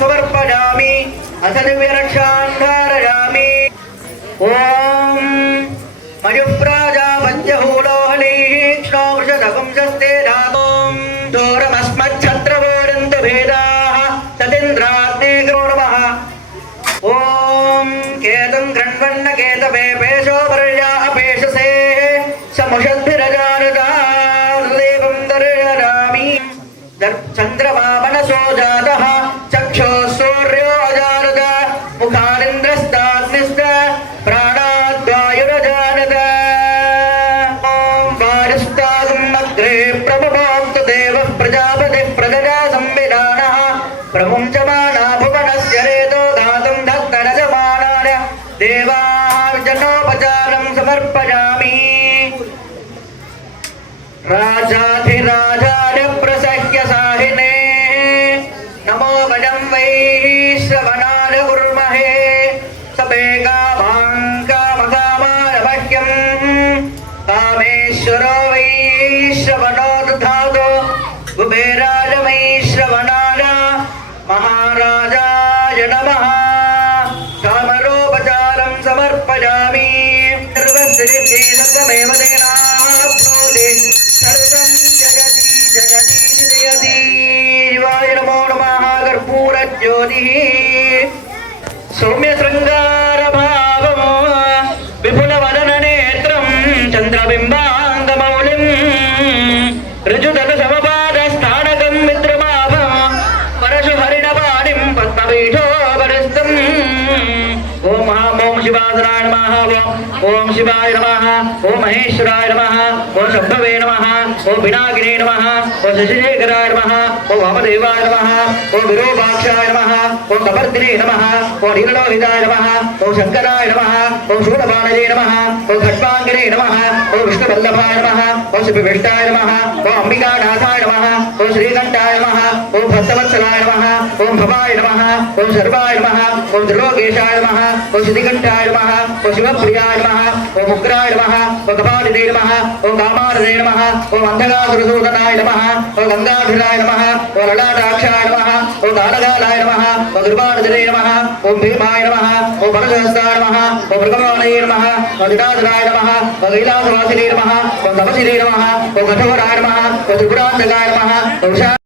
समर्पयामि असदिव्यरक्षान्धारयामि ओम मयुप्राजा पंचहूलोहलीः क्ष्णोवृषधपुंसस्ते धातों दोरमस्मच्छत्रवोरन्तभेदाः तदिन्द्राग्निग्रो नमः ओम केतं गृह्णन्न केतवे पेशो पर्या अपेशसे समुषद्भिरजानदा देवं दर्शयामि चन्द्रमा मनसो जातः चक्षो सूर्यो अजानद मुखानिन्द्रस्ताग्निश्च प्राणाद्वायुरजानद ॐ वायुस्तागम् अग्रे प्रमुमोऽस्तु देवः प्रजापतिः प्रजया संविधानः प्रमुञ्चमाना भुवनस्य रेतो धातुं धत्तरजमानाय देवाः विजनोपचारं समर्पयामि राजाधिराजाय प्रसह्य साहिने नमो वयं वै श्रवणाय कुर्महे सपेगाभाङ्कामकामानमह्यं कामेश्वरो वै श्रवणो दधातु कुबेराय वै श्रवणाय महाराजाय नमः कामरोपचारं समर्पयामि सर्वसिद्धि सर्वमेव तेनाप्नोति सर्वं जगति जगति जयति शिवाय नमो नमः कर्पूरज्योतिः सौम्यशृङ्गारभावमो विपुलवदननेत्रं चन्द्रबिम्बाङ्गमौलिं ऋजुतनुसमपादस्थानकं मित्रमाभं परशुहरिणपाणिं पद्मपीठोपरिस्थम् ओम शिवाय नमः ओम शिवाय नमः ओम महेश्वराय नमः ओम शंभवे नमः ओम पिनाकिने नमः ओम शशिशेखराय नमः ओम वामदेवाय नमः ओम विरूपाक्षाय नमः ओम कपर्दिने नमः ओम नीललोहिताय नमः ओम शंकराय नमः ओम शूलपाणये नमः ओम खट्वाङ्गिने नमः ओम विष्णुवल्लभाय नमः ओम शिवविष्टाय नमः ओम अंबिकानाथाय नमः ओम श्रीकण्ठाय नमः ओम भक्तवत्सलाय नमः ओम भवाय नमः ओम सर्वाय नमः ओम त्रिलोकेशाय नमः ओम श्रीकण्ठाय नमः ओम शिवप्रियाय नमः ओम उग्राय नमः ओम कपालिते नमः ओम कामारदे नमः ओम अंधकासुरसूदनाय नमः ओम गंगाधराय नमः ओम ललाटाक्षाय नमः ओम कालकालाय नमः ओम दुर्वाणदे नमः ओम भीमाय नमः ओम परशुहस्ताय नमः ओम मृगवाणये नमः ओम जटाधराय नमः ओम कैलासवासिने नमः ओम तपसिने नमः ओम कठोराय नमः ओम त्रिपुरान्तकाय नमः ओम